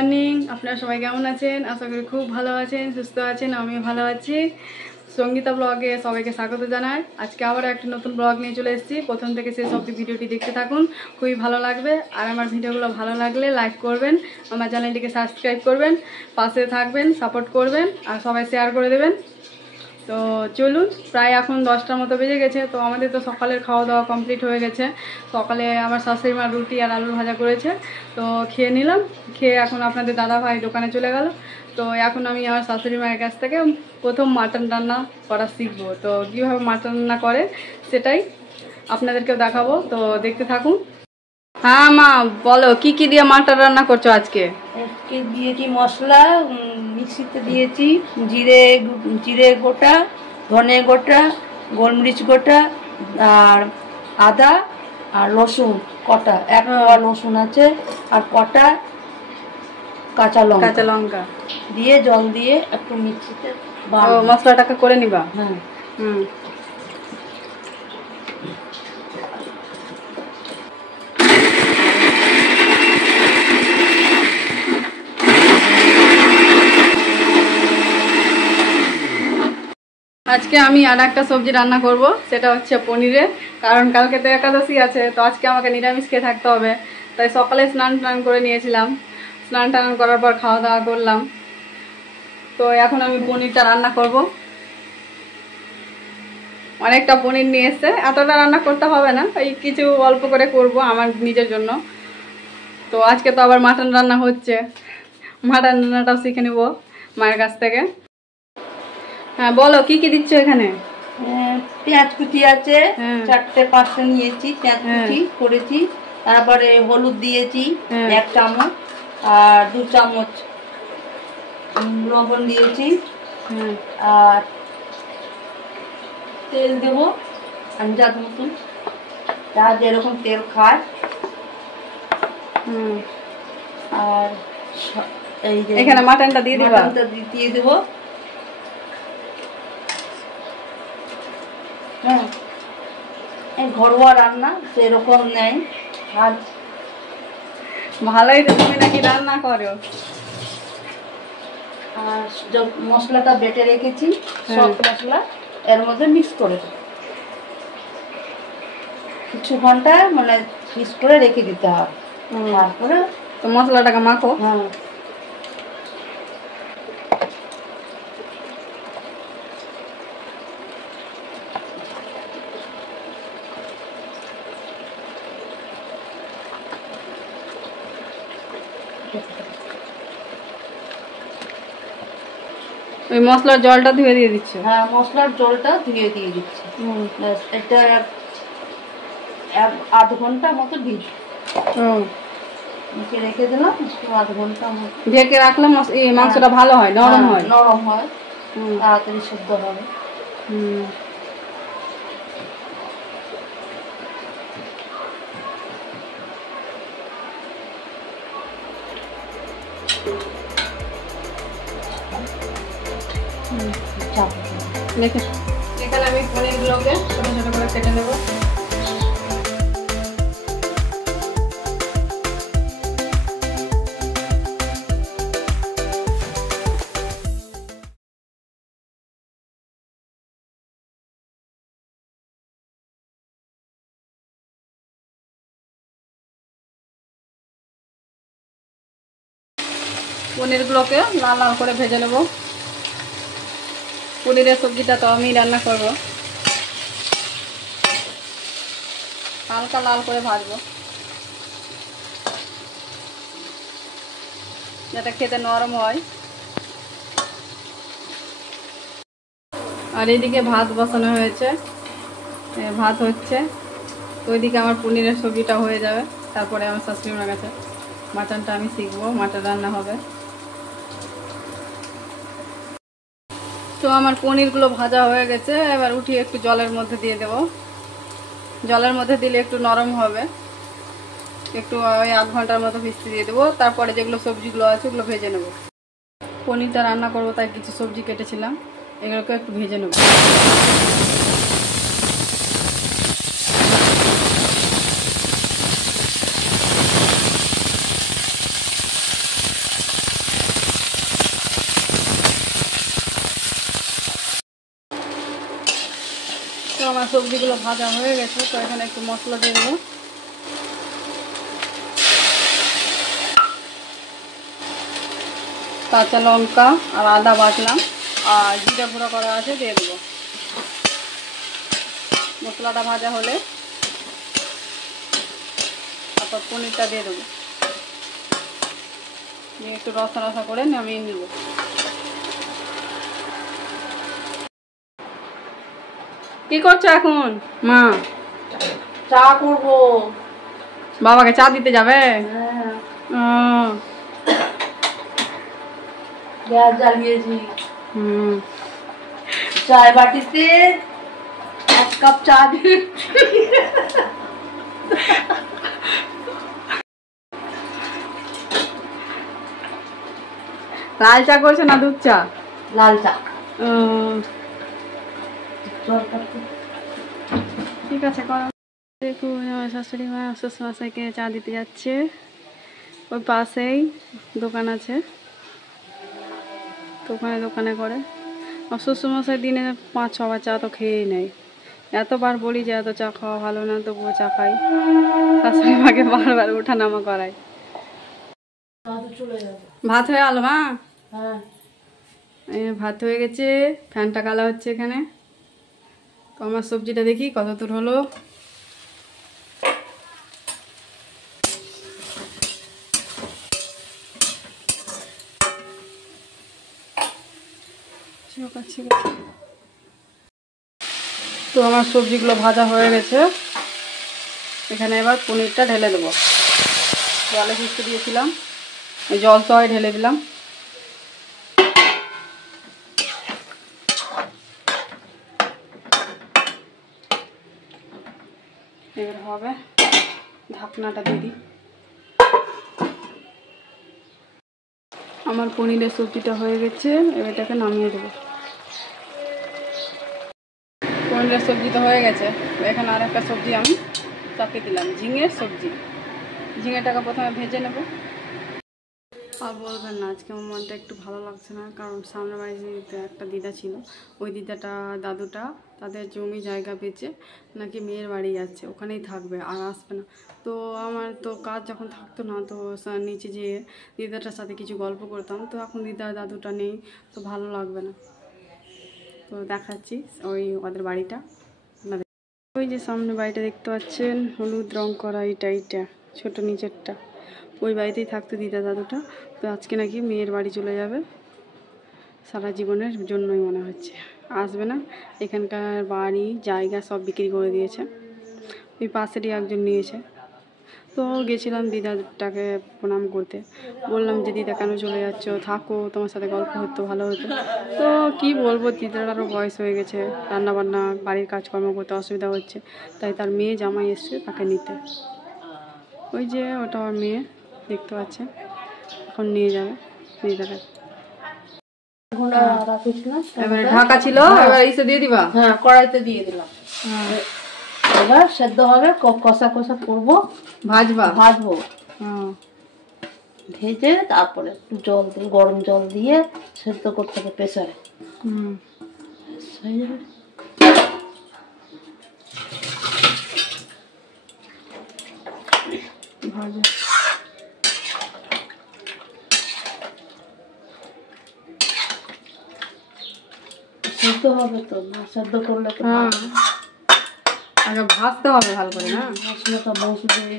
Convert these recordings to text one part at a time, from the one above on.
Morning. আপনারা সবাই কেমন আছেন? আশা করি খুব ভালো আছেন, সুস্থ আছেন। আমিও ভালো আছি। সঙ্গীতা ব্লগে সবাইকে স্বাগত জানাই। আজকে আবার একটা নতুন ব্লগ নিয়ে চলে এসেছি। প্রথম থেকে শেষ অবধি ভিডিওটি দেখতে থাকুন, খুবই ভালো লাগবে। আর আমার ভিডিওগুলো ভালো লাগলে লাইক করবেন, আমার চ্যানেলটিকে সাবস্ক্রাইব করবেন, পাশে থাকবেন, সাপোর্ট করবেন আর সবাই শেয়ার করে দেবেন। তো চলুন, প্রায় এখন 10টার মতো বেজে গেছে। তো আমাদের তো সকালের খাওয়া দাওয়া কমপ্লিট হয়ে গেছে। সকালে আমার শাশুড়ি মা রুটি আর আলু ভাজা করেছে, তো খেয়ে নিলাম। খেয়ে এখন আপনাদের দাদা ভাই দোকানে চলে গেল। তো এখন আমি আমার শাশুড়ি মায়ের কাছ থেকে প্রথম মাটন রান্না করা শিখবো। তো কীভাবে মাটন রান্না করে সেটাই আপনাদেরকেও দেখাবো, তো দেখতে থাকুন। হ্যাঁ মা, বলো কি কি দিয়ে মাটন রান্না করছো আজকে? আজকে দিয়েছি মশলা, মিক্সিতে দিয়েছি জিরে গোটা, ধনে গোটা, গোলমরিচ গোটা আর আদা আর রসুন কটা, এক কোয়া রসুন আছে আর কটা কাঁচা লঙ্কা দিয়ে জল দিয়ে একটু মিক্সিতে মশলাটাকে করে নিবা। হ্যাঁ। আজকে আমি আর একটা সবজি রান্না করব, সেটা হচ্ছে পনিরের। কারণ কালকে তো একাদশী আছে, তো আজকে আমাকে নিরামিষ খেয়ে থাকতে হবে। তাই সকালে স্নান টান করে নিয়েছিলাম, স্নান টান করার পর খাওয়া দাওয়া করলাম। তো এখন আমি পনিরটা রান্না করব। অনেকটা পনির নিয়ে এসছে, এতটা রান্না করতে হবে না, এই কিছু অল্প করে করব আমার নিজের জন্য। তো আজকে তো আবার মাটন রান্না হচ্ছে, মাটন রান্নাটাও শিখে নেব মায়ের কাছ থেকে। হ্যাঁ বলো, কি কি দিচ্ছ এখানে? পেঁয়াজ কুচি আছে, 4-5টা নিয়েছি, পেঁয়াজ কুচি করেছি। তারপরে হলুদ দিয়েছি 1 চামচ, আর 2 চামচ লবণ দিয়েছি, আর তেল দেবো আন্দাজ মতন, যা যেরকম তেল খায়। আর এই যে এখানে মাটনটা দিয়ে দিবা, দিয়ে দেবো। হ্যাঁ, এই ঘরোয়া রান্না সেরকম নেই। আর ভালোই তো তুমি নাকি রান্না করো। আর মশলাটা বেটে রেখেছি, সব মশলা এর মধ্যে মিক্স করে কিছু ঘন্টা মানে মিক্স করে রেখে দিতে হবে। তারপরে তো মশলাটাকে মাখো। হ্যাঁ, ওই মশলার জলটা ধুয়ে দিয়ে দিচ্ছ? হ্যাঁ, মশলার জলটা ধুয়ে দিয়ে দিচ্ছি। এটা 1/2 ঘন্টা মতো ঢেকে রেখে দিলাম। 1/2 ঘন্টা মতো ঢেকে রাখলে মাংসটা ভালো হয়, নরম হয়। নরম হয়, তাড়াতাড়ি সিদ্ধ হবে। এখানে আমি পনিরগুলোকে ছোট ছোট করে কেটে নেব। পনিরগুলোকে লাল লাল করে ভেজে নেব। পনিরের সবজিটা তো আমি রান্না করব, হালকা লাল করে ভাজবো যাতে খেতে নরম হয়। আর এইদিকে ভাত বসানো হয়েছে, ভাত হচ্ছে। তো ওইদিকে আমার পনিরের সবজিটা হয়ে যাবে, তারপরে আমার শাশুড়ি মার কাছে মাটনটা আমি শিখবো, মাটন রান্না হবে। তো আমার পনিরগুলো ভাজা হয়ে গেছে, এবার উঠিয়ে একটু জলের মধ্যে দিয়ে দেব। জলের মধ্যে দিলে একটু নরম হবে, একটু ওই 1/2 ঘন্টার মতো ভিজতে দিয়ে দেবো। তারপরে যেগুলো সবজিগুলো আছে ওগুলো ভেজে নেব। পনিরটা রান্না করবো তাই কিছু সবজি কেটেছিলাম, এগুলোকে একটু ভেজে নেব। আমার সবজিগুলো ভাজা হয়ে গেছে, তো এখানে একটু মশলা দিয়ে দেবো। কাঁচা লঙ্কা আর আদা বাটলাম আর জিরা গুঁড়ো করা আছে দিয়ে দেবো। মশলাটা ভাজা হলে তারপর পনিরটা দিয়ে দেবো, দিয়ে একটু রসা রসা করে নামিয়ে নেব। কি করছো এখন মা? চা করবো। বাবাকে চা দিতে যাবে? গ্যাস জ্বালিয়েছি। চায় বাটিতে 1 কাপ চা দিয়ে লাল চা করছে না দুধ চা? লাল চা। ঠিক আছে করো। দেখুন আমার শাশুড়ি মা শ্বশুরমশাইকে চা দিতে যাচ্ছে। ওই পাশেই দোকান আছে, তো ওখানে দোকানে করে। আর শ্বশুরমশাই দিনে 5-6 বার চা তো খেয়েই নেয়। এতবার বলি যে এত চা খাওয়া ভালো না, তবুও চা খাই। শাশুড়ি মাকে বারবার ওঠা নামা করায়। ভাত হয়ে গেল মা? হ্যাঁ ভাত হয়ে গেছে, ফ্যানটা গালা হচ্ছে এখানে। তো আমার সবজিটা দেখি কত দূর হলো। তো আমার সবজিগুলো ভাজা হয়ে গেছে, এখানে এবার পনিরটা ঢেলে দেবো। জলে ভিজতে দিয়েছিলাম, এই জল তো ঢেলে দিলাম। এবার হবে, ঢাকনাটা দিয়ে দিই। আমার পনিরের সবজিটা হয়ে গেছে, এবার এটাকে নামিয়ে দেবো। পনিরের সবজিটা হয়ে গেছে, এখানে আর একটা সবজি আমি চাপিয়ে দিলাম, ঝিঙের সবজি। ঝিঙেটাকে প্রথমে ভেজে নেব। আর বলবেন না, আজকে আমার মনটা একটু ভালো লাগছে না, কারণ সামনের বাড়িতে একটা দিদা ছিল, ওই দিদাটা দাদুটা তাদের জমি জায়গা বেচে নাকি মেয়ের বাড়ি যাচ্ছে, ওখানেই থাকবে আর আসবে না। তো আমার তো কাজ যখন থাকতো না, তো নিচে যেয়ে দিদাটার সাথে কিছু গল্প করতাম। তো এখন দিদা দাদুটা নেই, তো ভালো লাগবে না। তো দেখাচ্ছি ওই ওদের বাড়িটা। ওই যে সামনে বাড়িটা দেখতে পাচ্ছেন, হলুদ রং করা, এইটা ছোট নিচেরটা, ওই বাড়িতেই থাকতো দিদা দাদুটা। তো আজকে নাকি মেয়ের বাড়ি চলে যাবে, সারা জীবনের জন্যই মনে হচ্ছে আসবে না। এখানকার বাড়ি জায়গা সব বিক্রি করে দিয়েছে, ওই পাশেরই একজন নিয়েছে। তো গেছিলাম দিদাটাকে প্রণাম করতে, বললাম যে দিদা কেন চলে যাচ্ছ, থাকো, তোমার সাথে গল্প হতো ভালো হতো। তো কি বলবো, দিদাটারও বয়স হয়ে গেছে, রান্নাবান্না বাড়ির কাজকর্ম করতে অসুবিধা হচ্ছে, তাই তার মেয়ে জামাই এসছে তাকে নিতে। ওই যে ওটা আমার মেয়ে দেখতে পাচ্ছে, এখন নিয়ে যাবে দিদাটা। এবারে ঢাকা ছিল, এবার ইসে দিয়ে দিবা। হ্যাঁ কড়াইতে দিয়ে দিলাম। এবার সেদ্ধ হবে, কষা কষা করবো, ভাজবো। ভেজে তারপরে একটু জল দিয়ে, গরম জল দিয়ে সেদ্ধ করতে হবে প্রেসারে। ভাজা সেদ্ধ হবে তো, না সেদ্ধ করলে তো আগে ভাজতে হবে ভালো করে, না মশলাটা বসবে।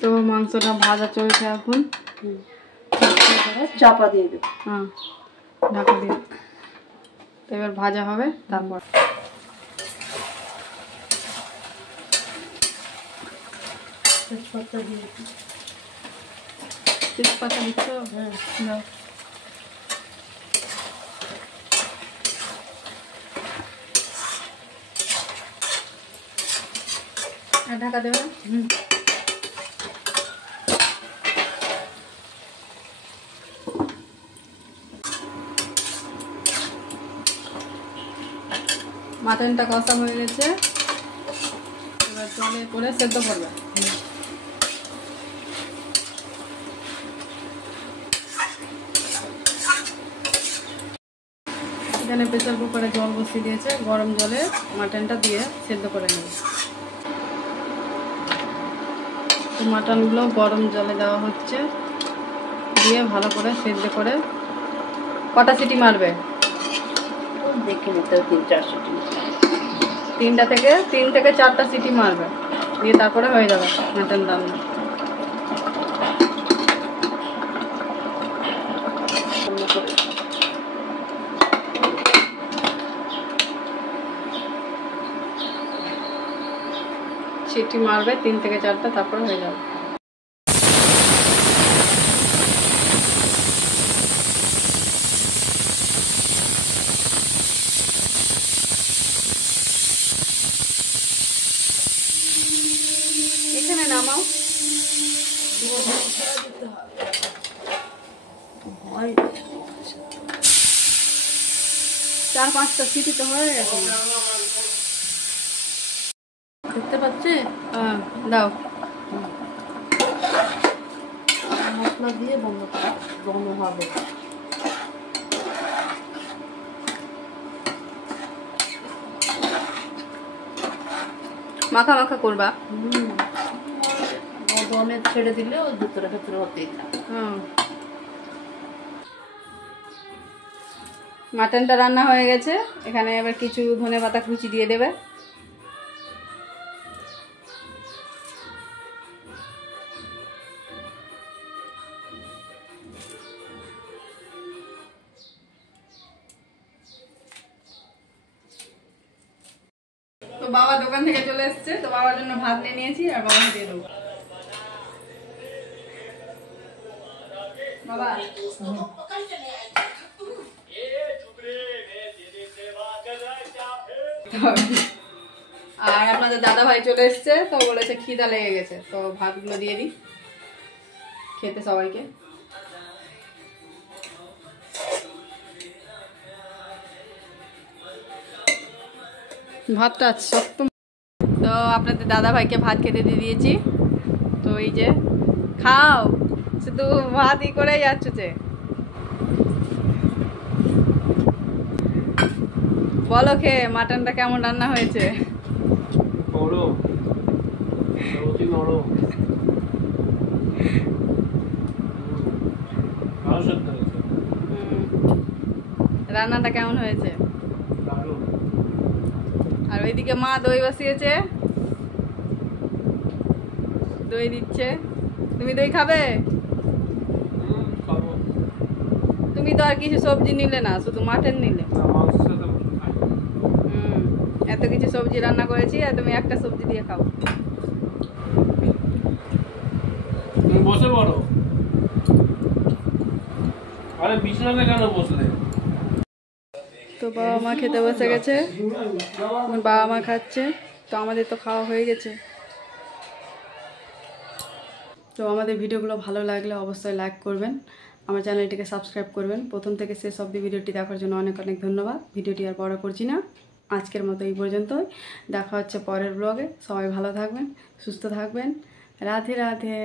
তো মাংসটা ভাজা চলছে এখন, চাপা দিয়ে দেবো। হ্যাঁ ঢাকা দিয়ে, এবার ভাজা হবে। তারপর তেজপাতা দিয়ে দিই। তেজপাতা দিচ্ছ? হ্যাঁ দাও। আর ঢাকা দেবে না? মাটনটা কষা হয়ে গেছে, এবার জলে করে সেদ্ধ করবে। এখানে প্রেসার কুকারে জল বসিয়ে দিয়েছে, গরম জলে মাটনটা দিয়ে সেদ্ধ করে নেব। তো মাটনগুলো গরম জলে দেওয়া হচ্ছে, দিয়ে ভালো করে সেদ্ধ করে। কটা সিটি মারবে? দেখে নিতে 3-4 সিটি। 3 থেকে 4টা সিটি মারবে, দিয়ে তারপরে হয়ে যাবে মাটন রান্না। সিটি মারবে 3 থেকে 4টা, তারপরে হয়ে যাবে। এখানে নামাও। 4-5টা সিটি তো হয়ে গেছে। দেখতে পাচ্ছে? হ্যাঁ, দাও। মশলা দিয়ে বন্ধ হবে। মাখা মাখা করবা। দমে ছেড়ে দিলে ওই ভিতরে ভিতরে হতেই থাকে। মাটনটা রান্না হয়ে গেছে, এখানে এবার কিছু ধনেপাতা কুচি দিয়ে দেবে। তো বাবা দোকান থেকে চলে এসেছে, তো বাবার জন্য ভাত নিয়ে নিয়েছি আর বাবাকে দিয়ে দেবো। বাবা আর আপনাদের দাদা ভাই চলে এসছে, তো বলেছে খিদা লেগে গেছে, তো ভাতগুলো দিয়ে দিই খেতে সবাইকে। ভাতটা শক্ত। তো আপনাদের দাদা ভাইকে ভাত খেতে দিয়ে দিয়েছি। তো এই যে খাও, শুধু ভাতই করে যাচ্ছে যে। বলো খেয়ে মাটনটা কেমন রান্না হয়েছে? রান্নাটা কেমন হয়েছে? আর ওইদিকে মা দই বসিয়েছে, দই দিচ্ছে। তুমি দই খাবে? তুমি তো আর কিছু সবজি নিলে না, শুধু মাটন নিলে। এত কিছু সবজি রান্না করেছি আর তুমি একটা সবজি দিয়ে খাও। বসে পড়ো। আরে বিছানাতে কেন বসলে? তো বাবা মা খেতে বসে গেছে, বাবা মা খাচ্ছে। তো আমাদের তো খাওয়া হয়ে গেছে। তো আমাদের ভিডিওগুলো ভালো লাগলে অবশ্যই লাইক করবেন, আমার চ্যানেলটিকে সাবস্ক্রাইব করবেন। প্রথম থেকে শেষ অবধি ভিডিওটি দেখার জন্য অনেক অনেক ধন্যবাদ। ভিডিওটি আর বড় করছি না, আজকের মতো এই পর্যন্তই। দেখা হচ্ছে পরের ব্লগে। সবাই ভালো থাকবেন, সুস্থ থাকবেন। রাধে রাধে।